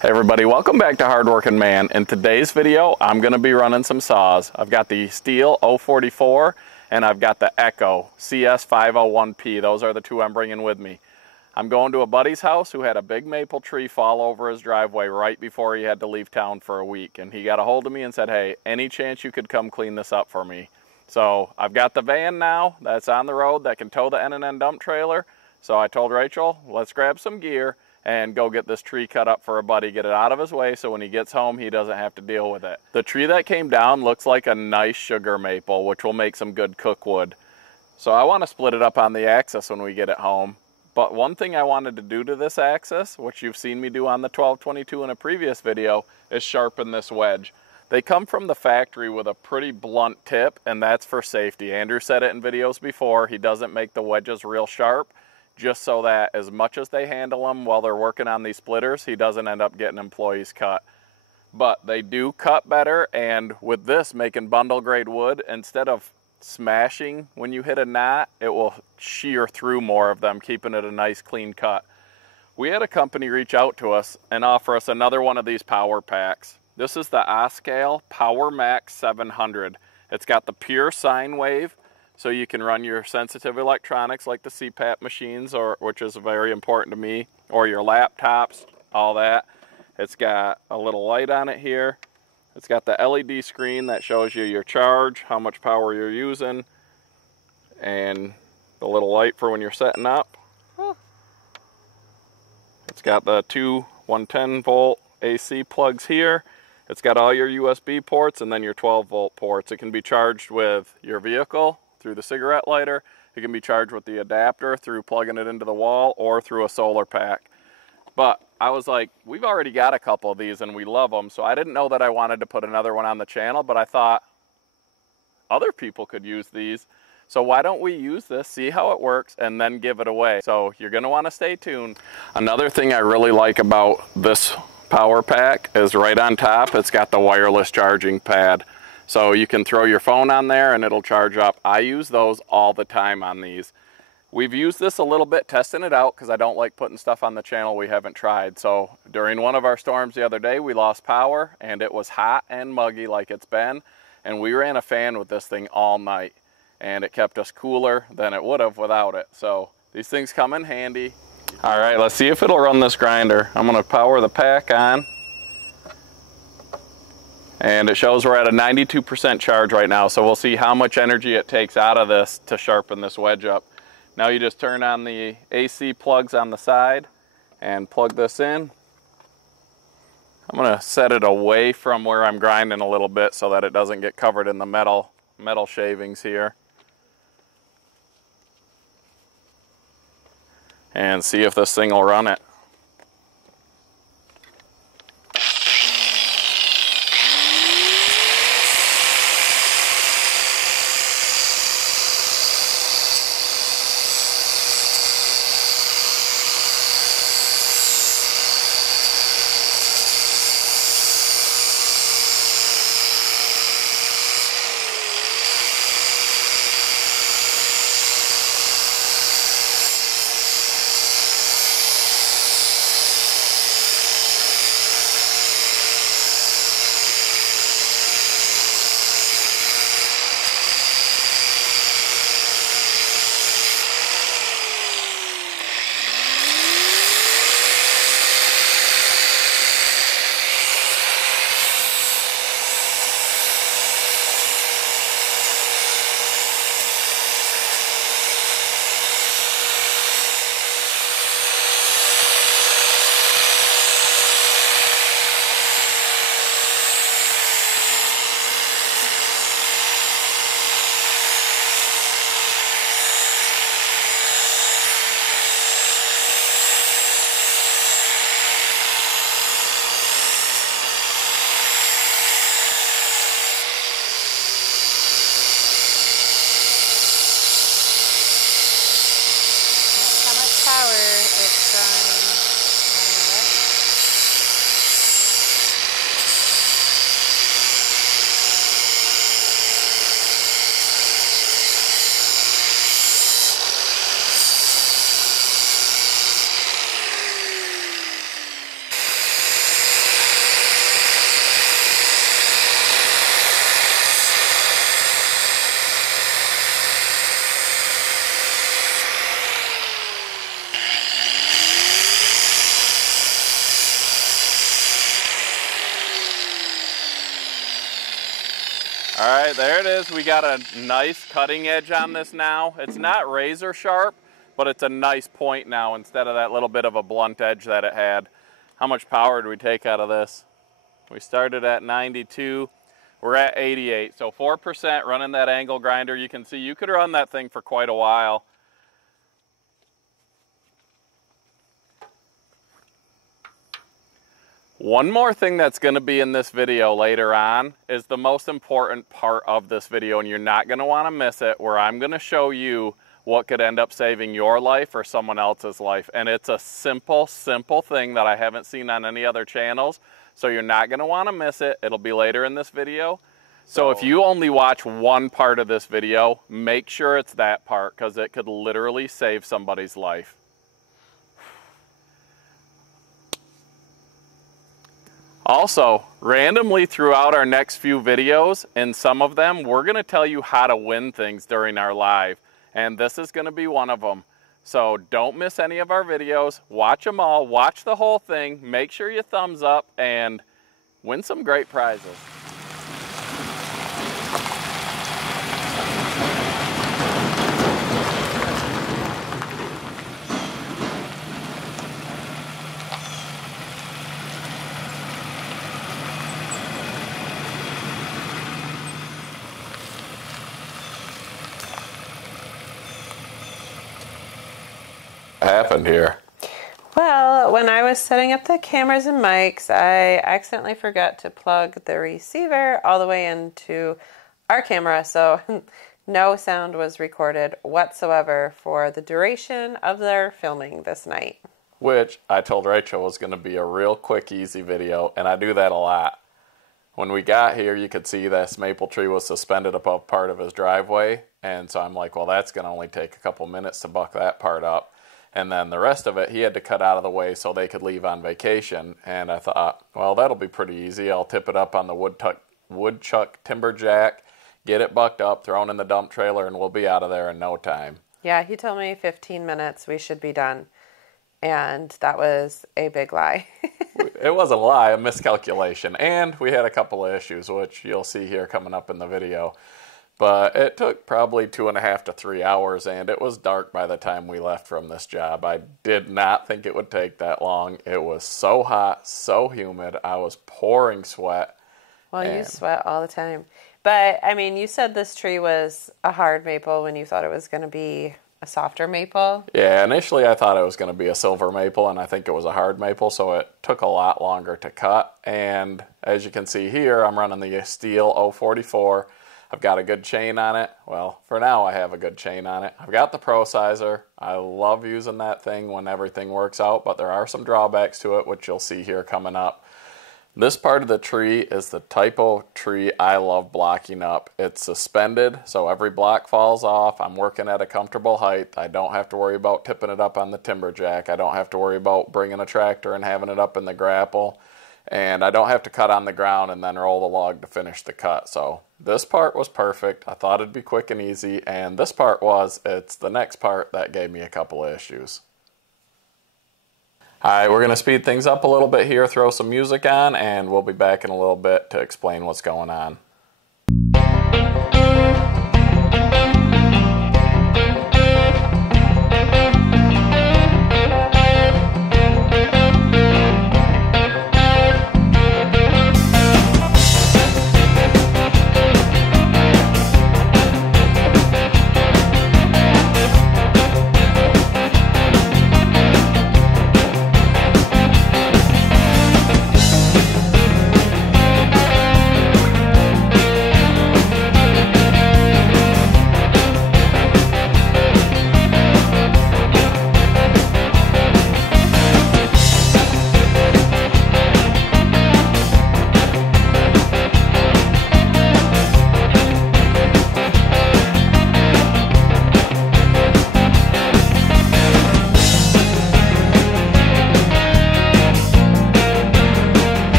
Hey everybody, welcome back to Hardworking Man. In today's video, I'm going to be running some saws. I've got the Stihl 044 and I've got the Echo CS501P. Those are the two I'm bringing with me. I'm going to a buddy's house who had a big maple tree fall over his driveway right before he had to leave town for a week. And he got a hold of me and said, hey, any chance you could come clean this up for me? So I've got the van now that's on the road that can tow the N&N dump trailer. So I told Rachel, let's grab some gear and go get this tree cut up for a buddy, get it out of his way so when he gets home he doesn't have to deal with it. The tree that came down looks like a nice sugar maple, which will make some good cookwood. So I want to split it up on the Axis when we get it home. But one thing I wanted to do to this Axis, which you've seen me do on the 1222 in a previous video, is sharpen this wedge. They come from the factory with a pretty blunt tip, and that's for safety. Andrew said it in videos before, he doesn't make the wedges real sharp, just so that as much as they handle them while they're working on these splitters, he doesn't end up getting employees cut. But they do cut better, and with this making bundle grade wood, instead of smashing when you hit a knot, it will shear through more of them, keeping it a nice clean cut. We had a company reach out to us and offer us another one of these power packs. This is the Oscal Power Max 700. It's got the pure sine wave, so you can run your sensitive electronics like the CPAP machines, which is very important to me, or your laptops, all that. It's got a little light on it here. It's got the LED screen that shows you your charge, how much power you're using, and the little light for when you're setting up. It's got the two 110 volt AC plugs here. It's got all your USB ports and then your 12 volt ports. It can be charged with your vehicle through the cigarette lighter. It can be charged with the adapter through plugging it into the wall or through a solar pack. But I was like, we've already got a couple of these and we love them, so I didn't know that I wanted to put another one on the channel, but I thought other people could use these. So why don't we use this, see how it works, and then give it away. So you're gonna wanna stay tuned. Another thing I really like about this power pack is right on top, it's got the wireless charging pad. So you can throw your phone on there and it'll charge up. I use those all the time on these. We've used this a little bit testing it out because I don't like putting stuff on the channel we haven't tried. So during one of our storms the other day, we lost power and it was hot and muggy like it's been. And we ran a fan with this thing all night and it kept us cooler than it would have without it. So these things come in handy. All right, let's see if it'll run this grinder. I'm gonna power the pack on. And it shows we're at a 92% charge right now, so we'll see how much energy it takes out of this to sharpen this wedge up. Now you just turn on the AC plugs on the side and plug this in. I'm gonna set it away from where I'm grinding a little bit so that it doesn't get covered in the metal shavings here. And see if this thing will run it. right, there it is. We got a nice cutting edge on this now. It's not razor sharp, but it's a nice point now instead of that little bit of a blunt edge that it had. How much power did we take out of this? We started at 92. We're at 88, so 4% running that angle grinder. You can see you could run that thing for quite a while. One more thing that's going to be in this video later on is the most important part of this video, and you're not going to want to miss it, where I'm going to show you what could end up saving your life or someone else's life. And it's a simple thing that I haven't seen on any other channels, so you're not going to want to miss it. It'll be later in this video. So if you only watch one part of this video, make sure it's that part, because it could literally save somebody's life. Also, randomly throughout our next few videos, in some of them, we're going to tell you how to win things during our live. And this is going to be one of them. So don't miss any of our videos. Watch them all. Watch the whole thing. Make sure you thumbs up and win some great prizes. Happened here? Well, when I was setting up the cameras and mics, I accidentally forgot to plug the receiver all the way into our camera, so no sound was recorded whatsoever for the duration of their filming this night. Which I told Rachel was going to be a real quick, easy video, and I do that a lot. When we got here, you could see this maple tree was suspended above part of his driveway, and so I'm like, well, that's going to only take a couple minutes to buck that part up. And then the rest of it, he had to cut out of the way so they could leave on vacation. And I thought, well, that'll be pretty easy. I'll tip it up on the woodchuck Timberjack, get it bucked up, thrown in the dump trailer, and we'll be out of there in no time. Yeah, he told me 15 minutes we should be done. And that was a big lie. It wasn't a lie, a miscalculation. And we had a couple of issues, which you'll see here coming up in the video. But it took probably 2.5 to 3 hours, and it was dark by the time we left from this job. I did not think it would take that long. It was so hot, so humid. I was pouring sweat. Well, you sweat all the time. But, I mean, you said this tree was a hard maple when you thought it was going to be a softer maple. Yeah, initially I thought it was going to be a silver maple, and I think it was a hard maple, so it took a lot longer to cut. And as you can see here, I'm running the Stihl 044. I've got a good chain on it. Well, for now I have a good chain on it. I've got the Prosizer. I love using that thing when everything works out, but there are some drawbacks to it, which you'll see here coming up. This part of the tree is the type of tree I love blocking up. It's suspended, so every block falls off. I'm working at a comfortable height. I don't have to worry about tipping it up on the Timberjack. I don't have to worry about bringing a tractor and having it up in the grapple. And I don't have to cut on the ground and then roll the log to finish the cut. So this part was perfect. I thought it'd be quick and easy, and this part was. It's the next part that gave me a couple of issues. All right, we're going to speed things up a little bit here, throw some music on, and we'll be back in a little bit to explain what's going on.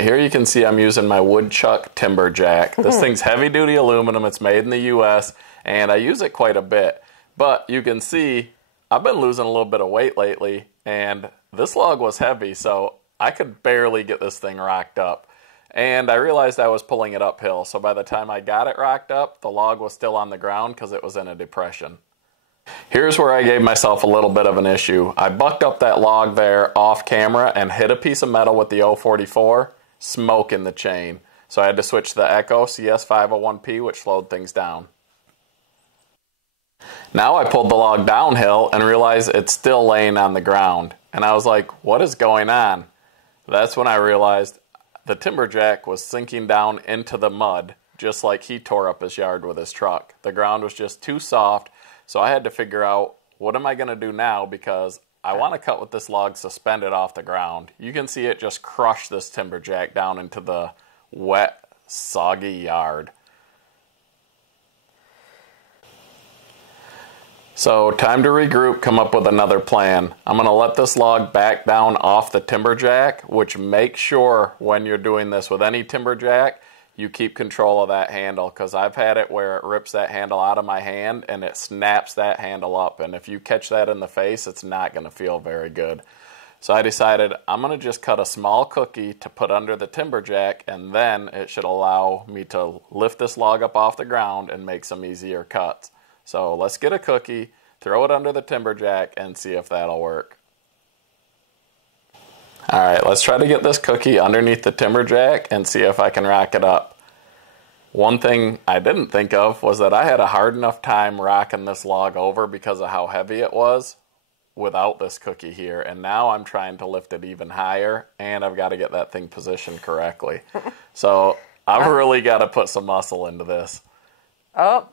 Here you can see I'm using my woodchuck Timberjack. This thing's heavy duty aluminum. It's made in the US and I use it quite a bit. But you can see I've been losing a little bit of weight lately and this log was heavy, so I could barely get this thing rocked up. And I realized I was pulling it uphill, so by the time I got it rocked up, the log was still on the ground because it was in a depression. Here's where I gave myself a little bit of an issue. I bucked up that log there off camera and hit a piece of metal with the 044, smoke in the chain. So I had to switch to the Echo CS501P, which slowed things down. Now I pulled the log downhill and realized it's still laying on the ground. And I was like, what is going on? That's when I realized the Timberjack was sinking down into the mud, just like he tore up his yard with his truck. The ground was just too soft, so I had to figure out, what am I going to do now, because I want to cut with this log suspended off the ground. You can see it just crush this Timberjack down into the wet, soggy yard. So time to regroup, come up with another plan. I'm going to let this log back down off the Timberjack, which make sure when you're doing this with any Timberjack, you keep control of that handle, because I've had it where it rips that handle out of my hand and it snaps that handle up. And if you catch that in the face, it's not going to feel very good. So I decided I'm going to just cut a small cookie to put under the Timberjack, and then it should allow me to lift this log up off the ground and make some easier cuts. So let's get a cookie, throw it under the Timberjack, and see if that'll work. Alright, let's try to get this cookie underneath the Timberjack and see if I can rack it up. One thing I didn't think of was that I had a hard enough time rocking this log over because of how heavy it was without this cookie here. And now I'm trying to lift it even higher, and I've got to get that thing positioned correctly. So I've really got to put some muscle into this. Oh.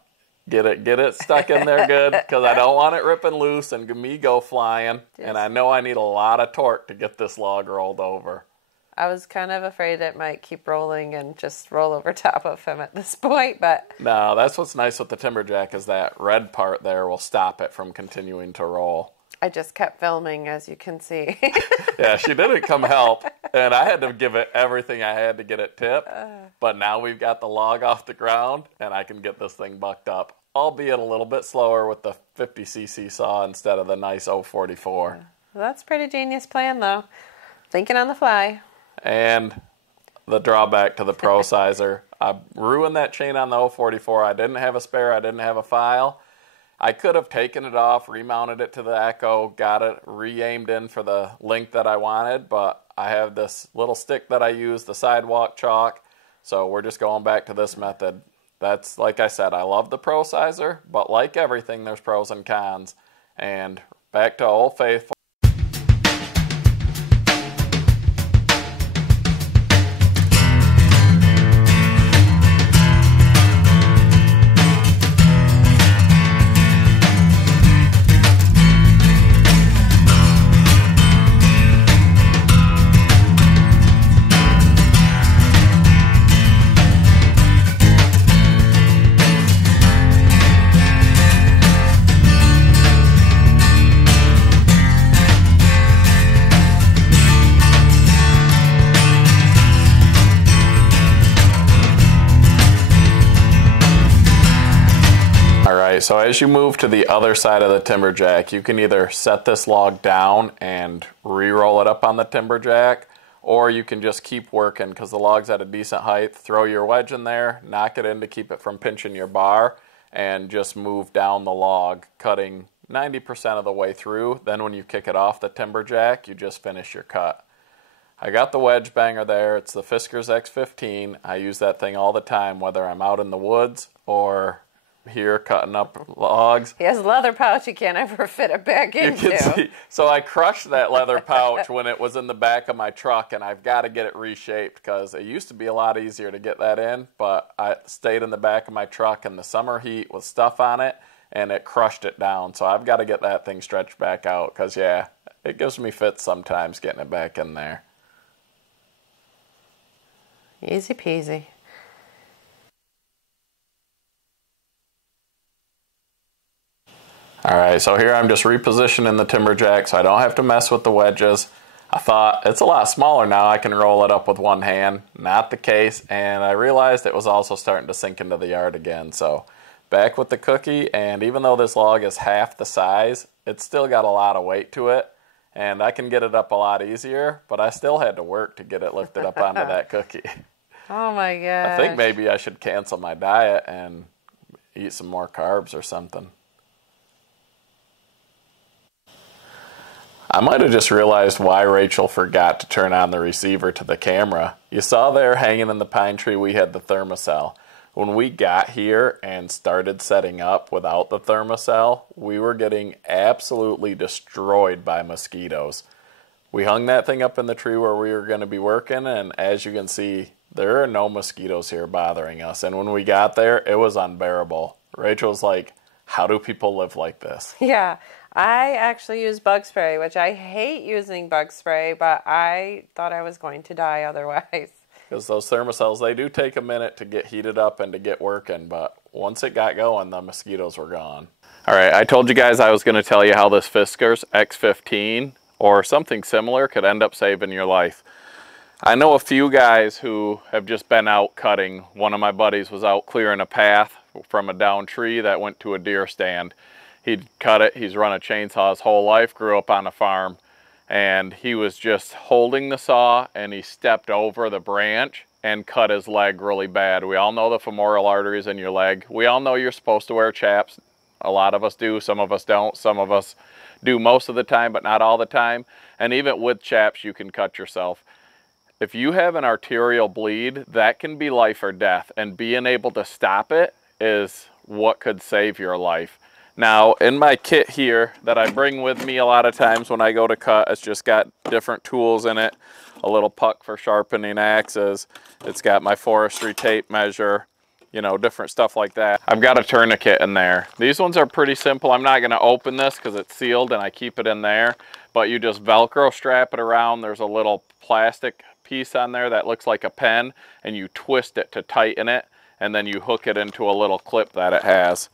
Get it stuck in there good, because I don't want it ripping loose and me go flying. Yes. And I know I need a lot of torque to get this log rolled over. I was kind of afraid it might keep rolling and just roll over top of him at this point, but... No, that's what's nice with the Timberjack, is that red part there will stop it from continuing to roll. I just kept filming, as you can see. Yeah, she didn't come help, and I had to give it everything I had to get it tipped. But now we've got the log off the ground, and I can get this thing bucked up, albeit a little bit slower with the 50cc saw instead of the nice 044. Well, that's a pretty genius plan, though. Thinking on the fly. And the drawback to the Prosizer, I ruined that chain on the 044. I didn't have a spare, I didn't have a file. I could have taken it off, remounted it to the Echo, got it re-aimed in for the length that I wanted, but I have this little stick that I use, the sidewalk chalk, so we're just going back to this method. That's, like I said, I love the Prosizer, but like everything, there's pros and cons. And back to Old Faithful. So as you move to the other side of the Timberjack, you can either set this log down and re-roll it up on the Timberjack, or you can just keep working because the log's at a decent height. Throw your wedge in there, knock it in to keep it from pinching your bar, and just move down the log, cutting 90% of the way through. Then when you kick it off the Timberjack, you just finish your cut. I got the wedge banger there. It's the Fiskars X15. I use that thing all the time, whether I'm out in the woods or here cutting up logs. He has a leather pouch he can't ever fit it back into. You can see. So I crushed that leather pouch when it was in the back of my truck, and I've got to get it reshaped because it used to be a lot easier to get that in, but I stayed in the back of my truck in the summer heat with stuff on it, and it crushed it down. So I've got to get that thing stretched back out because, yeah, it gives me fits sometimes getting it back in there. Easy peasy. Alright, so here I'm just repositioning the Timberjack so I don't have to mess with the wedges. I thought, it's a lot smaller now, I can roll it up with one hand. Not the case, and I realized it was also starting to sink into the yard again. So, back with the cookie, and even though this log is half the size, it's still got a lot of weight to it. and I can get it up a lot easier, but I still had to work to get it lifted up onto that cookie. Oh my gosh. I think maybe I should cancel my diet and eat some more carbs or something. I might have just realized why Rachel forgot to turn on the receiver to the camera. You saw there hanging in the pine tree we had the thermocell. When we got here and started setting up without the thermocell, we were getting absolutely destroyed by mosquitoes. We hung that thing up in the tree where we were going to be working, and as you can see, there are no mosquitoes here bothering us. And when we got there, it was unbearable. Rachel's like, how do people live like this? Yeah, I actually use bug spray, which I hate using bug spray, but I thought I was going to die otherwise. Because those thermocells, they do take a minute to get heated up and to get working, but once it got going, the mosquitoes were gone. All right, I told you guys I was going to tell you how this Fiskars X15 or something similar could end up saving your life. I know a few guys who have just been out cutting. One of my buddies was out clearing a path from a downed tree that went to a deer stand. He'd cut it, he's run a chainsaw his whole life, grew up on a farm, and he was just holding the saw and he stepped over the branch and cut his leg really bad. We all know the femoral arteries in your leg. We all know you're supposed to wear chaps. A lot of us do, some of us don't. Some of us do most of the time, but not all the time. And even with chaps, you can cut yourself. If you have an arterial bleed, that can be life or death, and being able to stop it is what could save your life. Now, in my kit here that I bring with me a lot of times when I go to cut, it's just got different tools in it. A little puck for sharpening axes. It's got my forestry tape measure, you know, different stuff like that. I've got a tourniquet in there. These ones are pretty simple. I'm not gonna open this because it's sealed and I keep it in there, but you just Velcro strap it around. There's a little plastic piece on there that looks like a pen, and you twist it to tighten it, and then you hook it into a little clip that it has.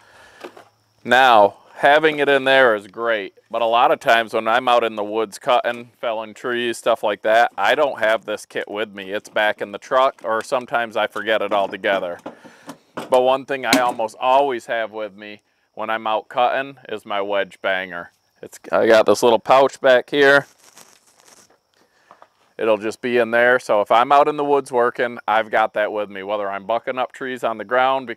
Now, having it in there is great, but a lot of times when I'm out in the woods cutting, felling trees, stuff like that, I don't have this kit with me. It's back in the truck, or sometimes I forget it altogether. But one thing I almost always have with me when I'm out cutting is my wedge banger. I got this little pouch back here. It'll just be in there, so if I'm out in the woods working, I've got that with me, whether I'm bucking up trees on the ground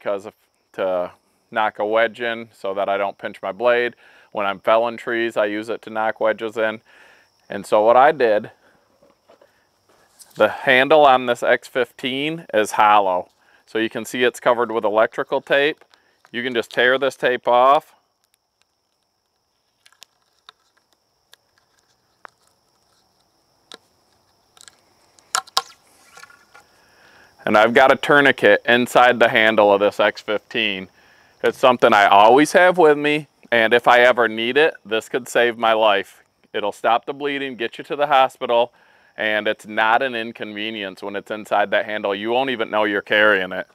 to knock a wedge in so that I don't pinch my blade. When I'm felling trees, I use it to knock wedges in. And so what I did, the handle on this X15 is hollow. So you can see it's covered with electrical tape. You can just tear this tape off. And I've got a tourniquet inside the handle of this X15. It's something I always have with me, and if I ever need it, this could save my life. It'll stop the bleeding, get you to the hospital, and it's not an inconvenience when it's inside that handle. You won't even know you're carrying it.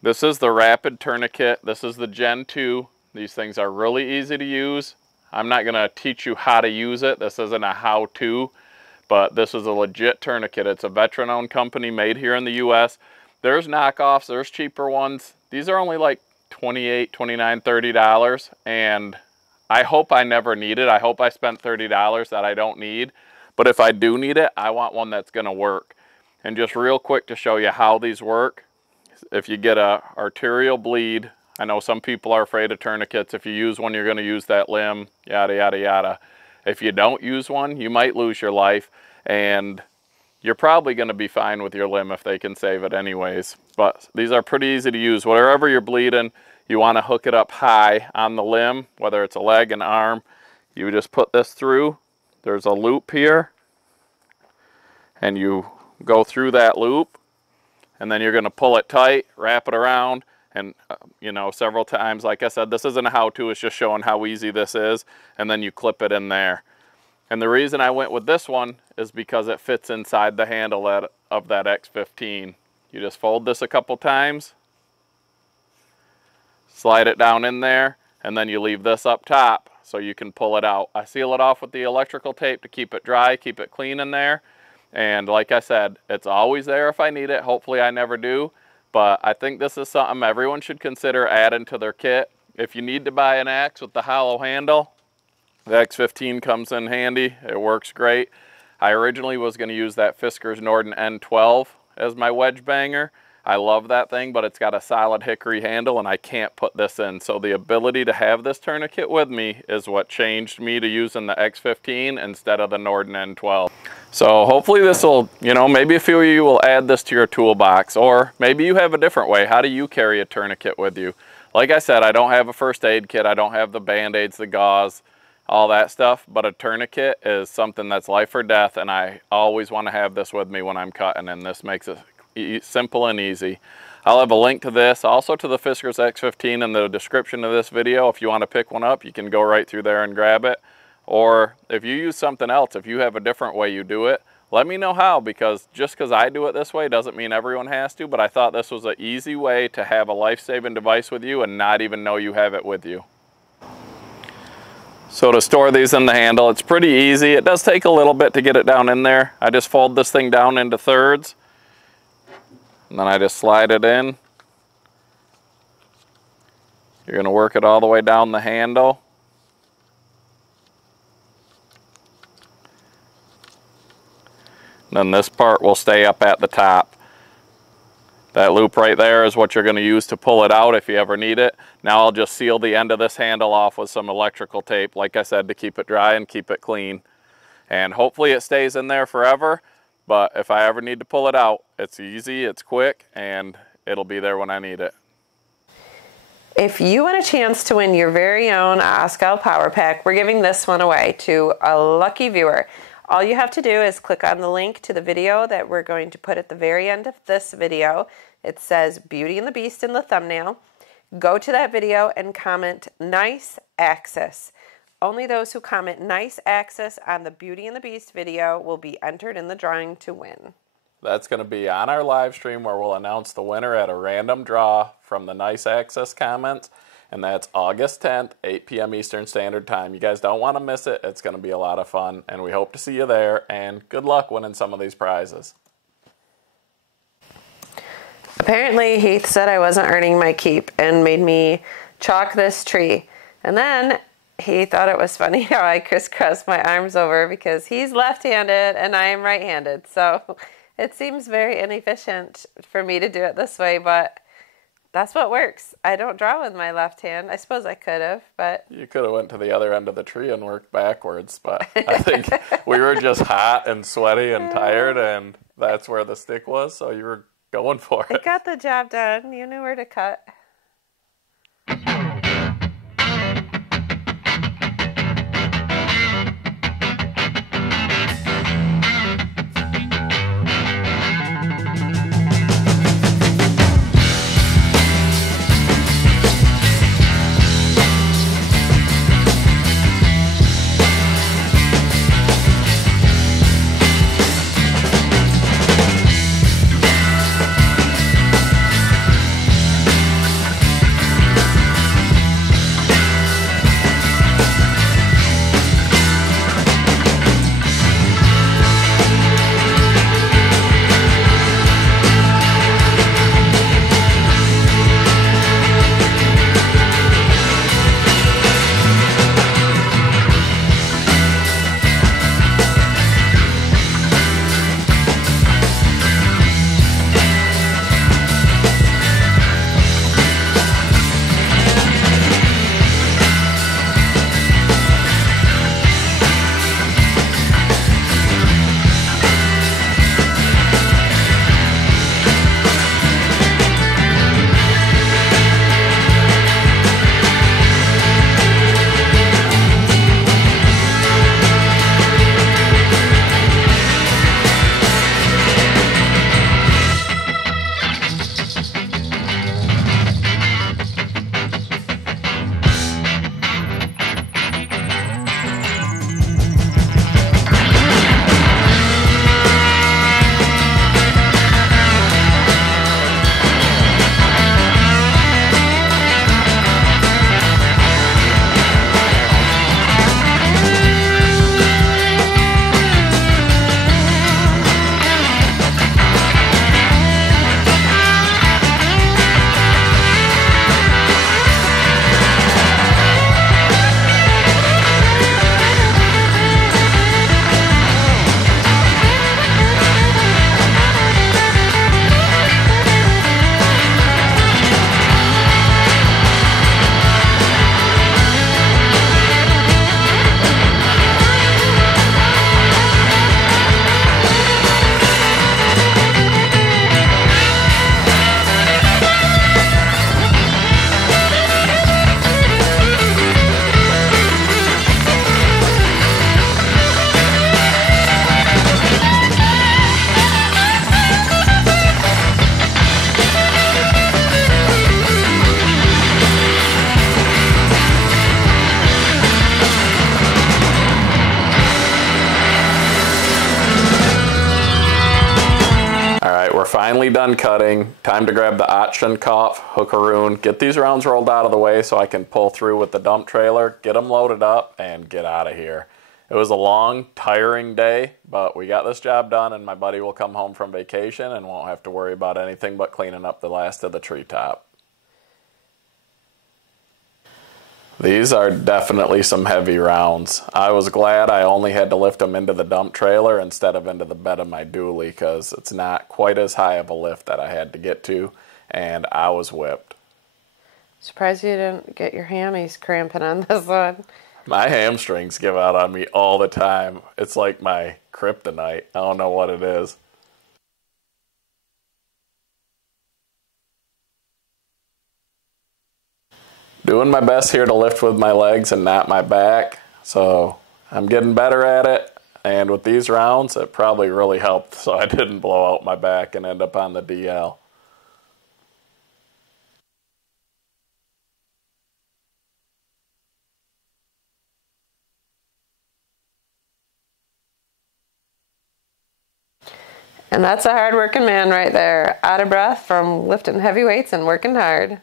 This is the Rapid Tourniquet. This is the Gen 2. These things are really easy to use. I'm not gonna teach you how to use it. This isn't a how-to. But this is a legit tourniquet. It's a veteran-owned company made here in the US. There's knockoffs, there's cheaper ones. These are only like $28, $29, $30, and I hope I never need it. I hope I spent $30 that I don't need. But if I do need it, I want one that's gonna work. And just real quick to show you how these work, if you get a arterial bleed, I know some people are afraid of tourniquets. If you use one, you're gonna use that limb, yada, yada, yada. If you don't use one, you might lose your life, and you're probably going to be fine with your limb if they can save it anyways. But these are pretty easy to use. Wherever you're bleeding, you want to hook it up high on the limb, whether it's a leg, an arm. You just put this through. There's a loop here, and you go through that loop, and then you're going to pull it tight, wrap it around, and you know, several times. Like I said, this isn't a how-to, it's just showing how easy this is, and then you clip it in there. And the reason I went with this one is because it fits inside the handle of that X15. You just fold this a couple times, slide it down in there, and then you leave this up top so you can pull it out. I seal it off with the electrical tape to keep it dry, keep it clean in there. And like I said, it's always there if I need it. Hopefully I never do. But I think this is something everyone should consider adding to their kit. If you need to buy an axe with the hollow handle, The X15 comes in handy. It works great. I originally was going to use that Fiskars Norden N12 as my wedge banger. I love that thing, but it's got a solid hickory handle and I can't put this in. So the ability to have this tourniquet with me is what changed me to using the X15 instead of the Norden N12. So hopefully this will, you know, maybe a few of you will add this to your toolbox, or maybe you have a different way. How do you carry a tourniquet with you? Like I said, I don't have a first aid kit. I don't have the Band-Aids, the gauze, all that stuff, but a tourniquet is something that's life or death, and I always want to have this with me when I'm cutting, and this makes it simple and easy. I'll have a link to this, also to the Fiskars X15 in the description of this video. If you want to pick one up, you can go right through there and grab it. Or if you use something else, if you have a different way you do it, let me know how, because just because I do it this way doesn't mean everyone has to, but I thought this was an easy way to have a life-saving device with you and not even know you have it with you. So to store these in the handle, it's pretty easy. It does take a little bit to get it down in there. I just fold this thing down into thirds, and then I just slide it in. You're going to work it all the way down the handle. Then this part will stay up at the top. That loop right there is what you're going to use to pull it out if you ever need it. Now I'll just seal the end of this handle off with some electrical tape, like I said, to keep it dry and keep it clean. And hopefully it stays in there forever, but if I ever need to pull it out, it's easy, it's quick, and it'll be there when I need it. If you want a chance to win your very own Oscal Power Pack, we're giving this one away to a lucky viewer. All you have to do is click on the link to the video that we're going to put at the very end of this video. It says Beauty and the Beast in the thumbnail. Go to that video and comment Nice Axis. Only those who comment Nice Axis on the Beauty and the Beast video will be entered in the drawing to win. That's going to be on our live stream where we'll announce the winner at a random draw from the Nice Axis comments. And that's August 10th, 8 p.m. Eastern Standard Time. You guys don't want to miss it. It's going to be a lot of fun, and we hope to see you there, and good luck winning some of these prizes. Apparently, Heath said I wasn't earning my keep and made me chalk this tree. And then he thought it was funny how I crisscrossed my arms over because he's left-handed and I am right-handed. So it seems very inefficient for me to do it this way, but that's what works. I don't draw with my left hand. I suppose I could have, but... You could have went to the other end of the tree and worked backwards, but I think we were just hot and sweaty and tired, and that's where the stick was, so you were going for it. I got the job done. You knew where to cut. finally done cutting. Time to grab the Otschonkopf hookaroon, get these rounds rolled out of the way so I can pull through with the dump trailer, get them loaded up, and get out of here. It was a long, tiring day, but we got this job done, and my buddy will come home from vacation and won't have to worry about anything but cleaning up the last of the treetop. These are definitely some heavy rounds. I was glad I only had to lift them into the dump trailer instead of into the bed of my dually, because it's not quite as high of a lift that I had to get to, and I was whipped. Surprised you didn't get your hammies cramping on this one. My hamstrings give out on me all the time. It's like my kryptonite. I don't know what it is. Doing my best here to lift with my legs and not my back. So I'm getting better at it. And with these rounds, it probably really helped so I didn't blow out my back and end up on the DL. And that's a hard-working man right there, out of breath from lifting heavy weights and working hard.